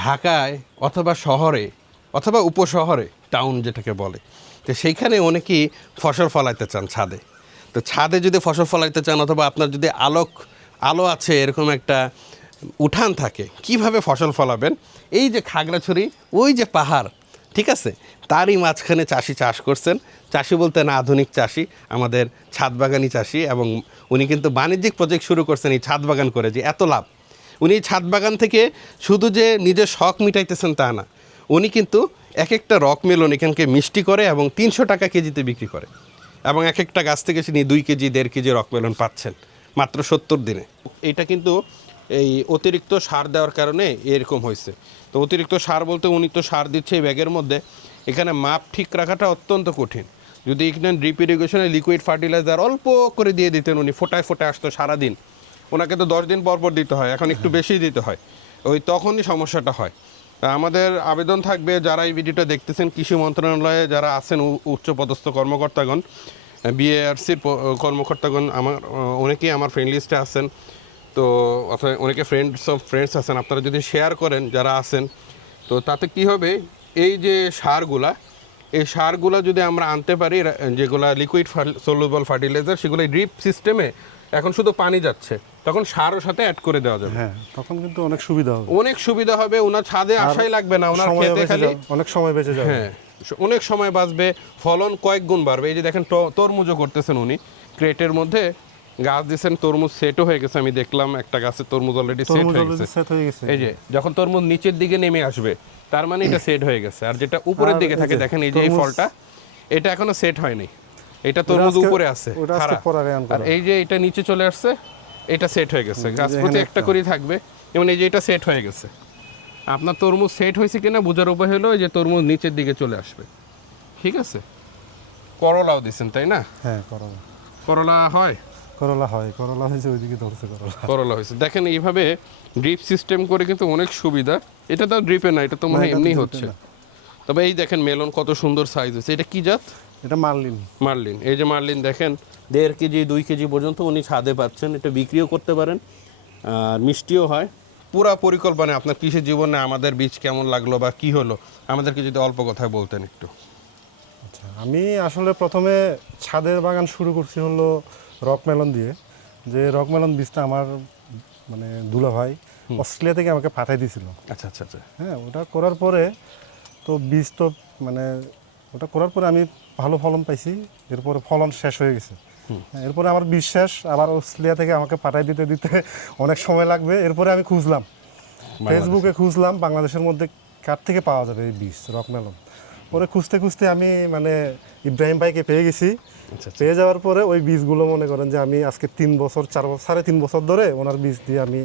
ঢাকায় অথবা শহরে অথবা উপশহরে টাউন যেটাকে বলে, তো সেইখানে অনেকেই ফসল ফলাইতে চান ছাদে। তো ছাদে যদি ফসল ফলাইতে চান অথবা আপনার যদি আলো আছে এরকম একটা উঠান থাকে, কিভাবে ফসল ফলাবেন? এই যে খাগড়াছড়ি, ওই যে পাহাড়, ঠিক আছে, তারই মাঝখানে চাষি চাষ করছেন। চাষি বলতে না, আধুনিক চাষি, আমাদের ছাদ বাগানি চাষি, এবং উনি কিন্তু বাণিজ্যিক প্রজেক্ট শুরু করছেন এই ছাদ বাগান করে, যে এত লাভ। উনি ছাদ বাগান থেকে শুধু যে নিজের শখ মিটাইতেছেন তা না, উনি কিন্তু এক একটা রক মেলন এখানকে মিষ্টি করে এবং 300 টাকা কেজিতে বিক্রি করে, এবং এক একটা গাছ থেকে তিনি 2 কেজি 1.5 কেজি রক মেলন পাচ্ছেন মাত্র 70 দিনে। এটা কিন্তু এই অতিরিক্ত সার দেওয়ার কারণে এরকম হয়েছে। তো অতিরিক্ত সার বলতে উনি তো সার দিচ্ছে এই ব্যাগের মধ্যে, এখানে মাপ ঠিক রাখাটা অত্যন্ত কঠিন। যদি এখানে ড্রিপ ইরিগেশনে লিকুইড ফার্টিলাইজার অল্প করে দিয়ে দিতেন, উনি ফোটায় ফোটায় আসতো সারাদিন। ওনাকে তো 10 দিন পর পর দিতে হয়, এখন একটু বেশি দিতে হয়, ওই তখনই সমস্যাটা হয়। তা আমাদের আবেদন থাকবে, যারা এই ভিডিওটা দেখতেছেন, কৃষি মন্ত্রণালয়ে যারা আছেন উচ্চপদস্থ কর্মকর্তাগণ, বিএআরসির কর্মকর্তাগণ, অনেকেই আমার ফ্রেন্ড লিস্টে আছেন, তো অথবা অনেকে ফ্রেন্ডস আছেন, আপনারা যদি শেয়ার করেন যারা আছেন, তো তাতে কি হবে, এই যে এই সারগুলা যদি আমরা আনতে পারি, যেগুলা লিকুইড সলিউবল ফার্টিলাইজার, সেগুলো ড্রিপ সিস্টেমে এখন শুধু পানি যাচ্ছে, তখন সারও সাথে অ্যাড করে দেওয়া যাবে। হ্যাঁ, তখন কিন্তু অনেক সুবিধা হবে। অনেক সুবিধা হবে, ওনার ছাদে আসাই লাগবে না, ওনার খেতে খালি অনেক সময় বেঁচে যাবে। হ্যাঁ, অনেক সময় বাঁচবে, ফলন কয়েক গুণ বাড়বে। এই যে দেখেন তরমুজও করতেছেন উনি, ক্রেটের মধ্যে গাছ দিয়েছেন, তরমুজ সেটও হয়ে গেছে, আমি দেখলাম একটা গাছে তরমুজ অলরেডি সেট হয়ে গেছে। এই যে যখন তরমুজ নিচের দিকে নেমে আসবে, তার মানে এটা সেট হয়ে গেছে। আর যেটা উপরের দিকে থাকে, দেখেন এই যে এই ফলটা, এটা এখনো সেট হয়নি, এটা তরমুজ উপরে আছে, আর এই যে এটা নিচে চলে আসছে, এটা সেট হয়ে গেছে। গাছ প্রতি একটা করেই থাকবে, যেমন এই যে এটা সেট হয়ে গেছে। আপনার তরমুজ সেট হয়েছে কিনা বোঝার উপায় হলো যে তরমুজ নিচের দিকে চলে আসবে, ঠিক আছে। করলাও দিচ্ছেন তাই না? হ্যাঁ, করলা হয়, করলা হয়েছে, ওইদিকে ধরছে করলা হয়েছে। দেখেন এইভাবে ড্রিপ সিস্টেম করে কিন্তু অনেক সুবিধা। এটা তো ড্রিপে না, এটা তো মনে হয় এমনি হচ্ছে। তবে এই দেখেন মেলন কত সুন্দর সাইজ হয়েছে। এটা কি জাত? এটা মার্লিন। এই যে মার্লিন দেখেন 1.5 কেজি 2 কেজি পর্যন্ত উনি ছাদে পাচ্ছেন। এটা বিক্রিও করতে পারেন, আর মিষ্টিও হয়। পুরা পরিকল্পনা আপনার কৃষি জীবনে আমাদের বীজ কেমন লাগলো বা কি হলো, আমাদেরকে যদি অল্প কথায় বলতেন একটু। আচ্ছা, আমি আসলে প্রথমে ছাদের বাগান শুরু করছি হলো রক মেলন দিয়ে। যে রক মেলন বীজটা আমার মানে দুলা ভাই অস্ট্রেলিয়া থেকে আমাকে পাঠিয়ে দিয়েছিল। আচ্ছা আচ্ছা আচ্ছা। হ্যাঁ, ওটা করার পরে তো বীজ তো মানে ওটা করার পরে আমি ভালো ফলন পাইছি। এরপরে ফলন শেষ হয়ে গেছে। এরপরে আমার বীজ শেষ, আবার অস্ট্রেলিয়া থেকে আমাকে পাঠিয়ে দিতে দিতে অনেক সময় লাগবে। এরপরে আমি খুঁজলাম, ফেসবুকে খুঁজলাম বাংলাদেশের মধ্যে কার থেকে পাওয়া যাবে এই বীজ রক মেলন। পরে খুঁজতে খুঁজতে আমি মানে ইব্রাহিম ভাইকে পেয়ে গেছি। পেয়ে যাওয়ার পরে ওই বীজগুলো মনে করেন যে আমি আজকে 3 বছর 4 বছর 3.5 বছর ধরে ওনার বীজ দিয়ে আমি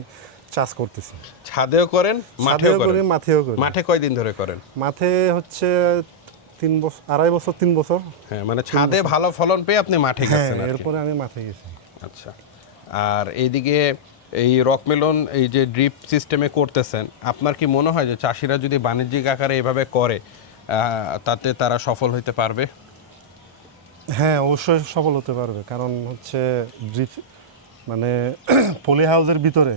চাষ করতেছি। ছাদেও করেন, মাঠেও করেন? মাঠেও করি। মাঠে কয়দিন ধরে করেন? মাঠে হচ্ছে 3 বছর, 2.5 বছর 3 বছর। হ্যাঁ, মানে ছাদে ভালো ফলন পেয়ে আপনি মাঠে গেছেন। এরপরে আমি মাঠে গেছি। আচ্ছা। আর এইদিকে এই রকমেলন এই যে ড্রিপ সিস্টেমে করতেছেন, আপনার কি মনে হয় যে চাষিরা যদি বাণিজ্যিক আকারে এভাবে করে তাতে তারা সফল হতে পারবে? হ্যাঁ, অবশ্যই সফল হতে পারবে। কারণ হচ্ছে ড্রিপ মানে পলি হাউসের ভিতরে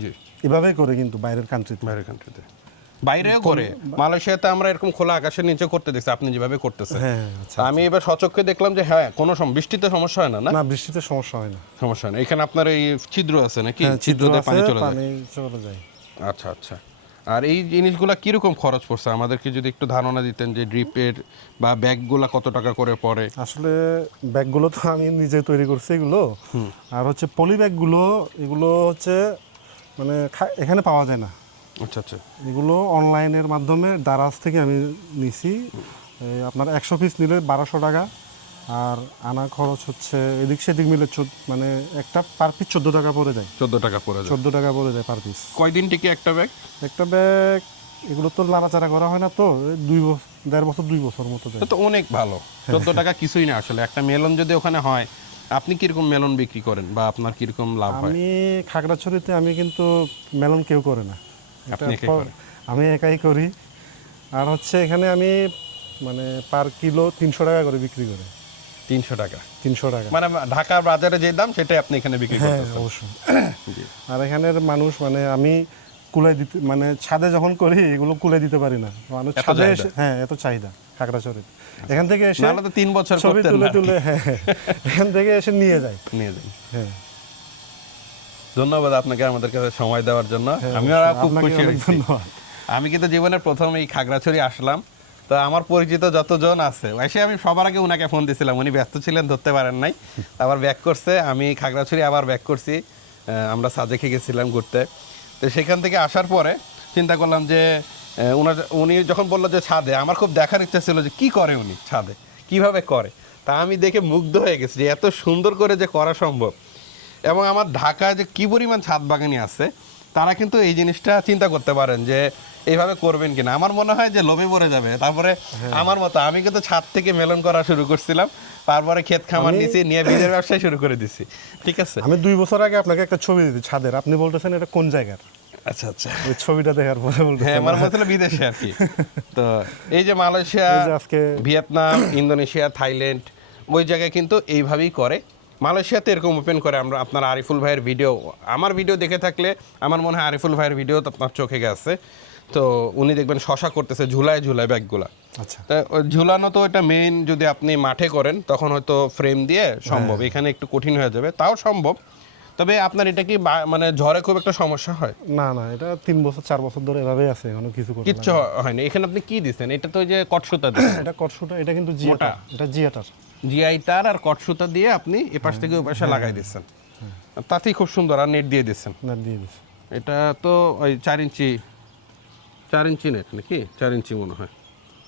জি এভাবেই করে, কিন্তু বাইরের বাইরেও করে। মালয়েশিয়াতে আমরা এরকম খোলা আকাশের নিচে করতে দেখছি, আপনি যেভাবে করতেছেন। হ্যাঁ, আমি এবার সচক্ষে দেখলাম যে হ্যাঁ, কোনো বৃষ্টিতে সমস্যা হয় না। না, বৃষ্টিতে সমস্যা হয় না। সমস্যা হয় না। এখানে আপনার এই ছিদ্র আছে নাকি? ছিদ্র দিয়ে পানি চলে যায়। আচ্ছা আচ্ছা। আর এই জিনিসগুলা কিরকম খরচ পড়ছে আমাদেরকে যদি একটু ধারণা দিতেন, যে ড্রিপের বা ব্যাগগুলা কত টাকা করে পড়ে? আসলে ব্যাগগুলো তো আমি নিজে তৈরি করছি এগুলো। আর হচ্ছে পলি ব্যাগগুলো, এগুলো হচ্ছে মানে এখানে পাওয়া যায় না। আচ্ছা আচ্ছা। এগুলো অনলাইনের মাধ্যমে দারাজ থেকে আমি নিছি। আপনার 100 পিস নিলে 1200 টাকা, আর আনা খরচ হচ্ছে এদিক সেদিক মিলে মানে একটা পার পিস 14 টাকা পড়ে যায়। 14 টাকা পড়ে যায় পার পিস। কয়দিন টিকে একটা ব্যাগ? একটা ব্যাগ এগুলো তো নাড়াচাড়া করা হয় না, তো 1.5 বছর 2 বছর মতো যায়। তো অনেক ভালো। 14 টাকা কিছুই না আসলে। একটা মেলন যদি ওখানে হয়, আপনি কিরকম মেলন বিক্রি করেন বা আপনার কিরকম লাভ হয়? আমি খাগড়াছড়িতে আমি কিন্তু মেলন কেউ করে না, আমি একাই করি। আর হচ্ছে এখানে আমি মানে পার কিলো 300 টাকা করে বিক্রি করি। 300 টাকা? 300 টাকা মানে ঢাকার বাজারে যে দাম সেটাই আপনি এখানে বিক্রি করতেছেন? হ্যাঁ, অবশ্যই। আর এখানের মানুষ মানে আমি কুলাই দিতে মানে ছাদে যখন করি এগুলো কুলাই দিতে পারি না মানুষ এত ছাদে চাহিদা? এসে হ্যাঁ এত চাহিদা খাগড়াছড়ি এখান থেকে এসে নাহলে তো 3 বছর ছবি করতেন তুলে না। তুলে হ্যাঁ এখান থেকে এসে নিয়ে যায় নিয়ে যান। হ্যাঁ ধন্যবাদ আপনাকে আমাদের কাছে সময় দেওয়ার জন্য হ্যাঁ, আমিও অবশ্যই। খুব আপনাকে খুশি অনেক হয়েছি। ধন্যবাদ। আমি কিন্তু জীবনের প্রথম এই খাগড়াছড়ি আসলাম, তো আমার পরিচিত যতজন আছে এসে আমি সবার আগে উনাকে ফোন দিছিলাম, উনি ব্যস্ত ছিলেন, ধরতে পারেন নাই, আবার ব্যাক করছে, আমি খাগড়াছড়ি আবার ব্যাক করছি, আমরা সাজেকে গেছিলাম ঘুরতে। তো সেখান থেকে আসার পরে চিন্তা করলাম যে উনি যখন বললো যে ছাদে, আমার খুব দেখার ইচ্ছা ছিল যে কি করে উনি ছাদে, কিভাবে করে। তা আমি দেখে মুগ্ধ হয়ে গেছি যে এত সুন্দর করে যে করা সম্ভব। এবং আমার ঢাকায় যে কি পরিমাণ ছাদ বাগানি আছে, তারা কিন্তু এই জিনিসটা চিন্তা করতে পারেন যে এইভাবে করবেন কিনা। আমার মনে হয় যে লোভে পড়ে যাবে। তারপরে আমার মতো আমি কিন্তু ছাদ থেকে মেলন করা শুরু করছিলাম, তারপরে ক্ষেত খামার নিয়েছি, নিয়ে বীজের ব্যবসায় শুরু করে দিছি। ঠিক আছে, আমি 2 বছর আগে আপনাকে একটা ছবি দিয়েছি ছাদের, আপনি বলতেছেন এটা কোন জায়গার, আচ্ছা আচ্ছা। ওই ছবিটা দেখার পরে হ্যাঁ, বলতেছেন আমার মনে হলো বিদেশে আর কি। তো এই যে মালয়েশিয়া, এই যে আজকে- ভিয়েতনাম, ইন্দোনেশিয়া, থাইল্যান্ড, ওই জায়গায় কিন্তু এইভাবেই করে। মালয়েশিয়াতে এরকম ওপেন করে। আমরা আপনার আরিফুল ভাইয়ের ভিডিও, আমার ভিডিও দেখে থাকলে আমার মনে হয় আরিফুল ভাইয়ের ভিডিও তো আপনার চোখে গেছে। তো উনি দেখবেন শশা করতেছে ঝুলায় ঝুলায় ব্যাগগুলা। আচ্ছা তা ওই ঝুলানো তো এটা মেইন, যদি আপনি মাঠে করেন তখন হয়তো ফ্রেম দিয়ে সম্ভব, এখানে একটু কঠিন হয়ে যাবে, তাও সম্ভব। তবে আপনার এটা কি মানে ঝড়ে খুব একটা সমস্যা হয়? না না এটা 3 বছর 4 বছর ধরে এভাবেই আছে, এখনো কিছু করে কিচ্ছু হয়নি। এখানে আপনি কি দিচ্ছেন? এটা তো ওই যে কটসুতা দিচ্ছেন, এটা কটসুটা, এটা কিন্তু জিয়াটা, এটা জিয়াটার। জিআই তার আর কটসুতা দিয়ে আপনি এপাশ থেকে ওই পাশে লাগাই দিচ্ছেন, তাতেই খুব সুন্দর। আর নেট দিয়ে দিচ্ছেন, না দিয়ে দিছি। এটা তো ওই 4 ইঞ্চি নেট নাকি? 4 ইঞ্চি মনে হয়,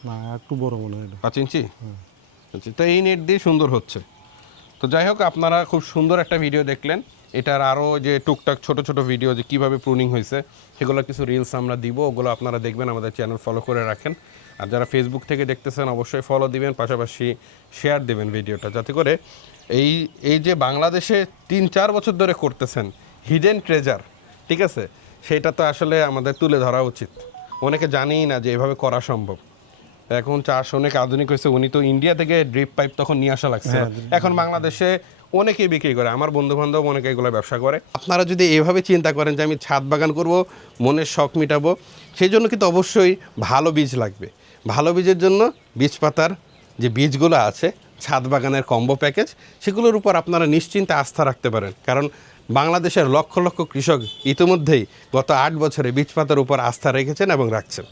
না একটু বড় মনে হয় এটা। 5 ইঞ্চি। আচ্ছা, তো এই নেট দিয়ে সুন্দর হচ্ছে। তো যাই হোক, আপনারা খুব সুন্দর একটা ভিডিও দেখলেন। এটার আরও যে টুকটাক ছোট ছোট ভিডিও যে কীভাবে প্রুনিং হয়েছে সেগুলো কিছু রিলস আমরা দিব, ওগুলো আপনারা দেখবেন, আমাদের চ্যানেল ফলো করে রাখেন। আর যারা ফেসবুক থেকে দেখতেছেন অবশ্যই ফলো দিবেন, পাশাপাশি শেয়ার দিবেন ভিডিওটা, যাতে করে এই যে বাংলাদেশে 3-4 বছর ধরে করতেছেন হিডেন ট্রেজার, ঠিক আছে, সেটা তো আসলে আমাদের তুলে ধরা উচিত। অনেকে জানেই না যে এভাবে করা সম্ভব। এখন চাষ অনেক আধুনিক হয়েছে। উনি তো ইন্ডিয়া থেকে ড্রিপ পাইপ তখন নিয়ে আসা লাগছে, এখন বাংলাদেশে অনেকেই বিক্রি করে, আমার বন্ধু বান্ধব অনেকে এগুলো ব্যবসা করে। আপনারা যদি এভাবে চিন্তা করেন যে আমি ছাদ বাগান করব, মনের শখ মিটাবো, সেই জন্য কিন্তু অবশ্যই ভালো বীজ লাগবে। ভালো বীজের জন্য বীজ পাতার যে বীজগুলো আছে, ছাদ বাগানের কম্বো প্যাকেজ, সেগুলোর উপর আপনারা নিশ্চিন্তে আস্থা রাখতে পারেন। কারণ বাংলাদেশের লক্ষ লক্ষ কৃষক ইতিমধ্যেই গত 8 বছরে বীজ পাতার উপর আস্থা রেখেছেন এবং রাখছেন।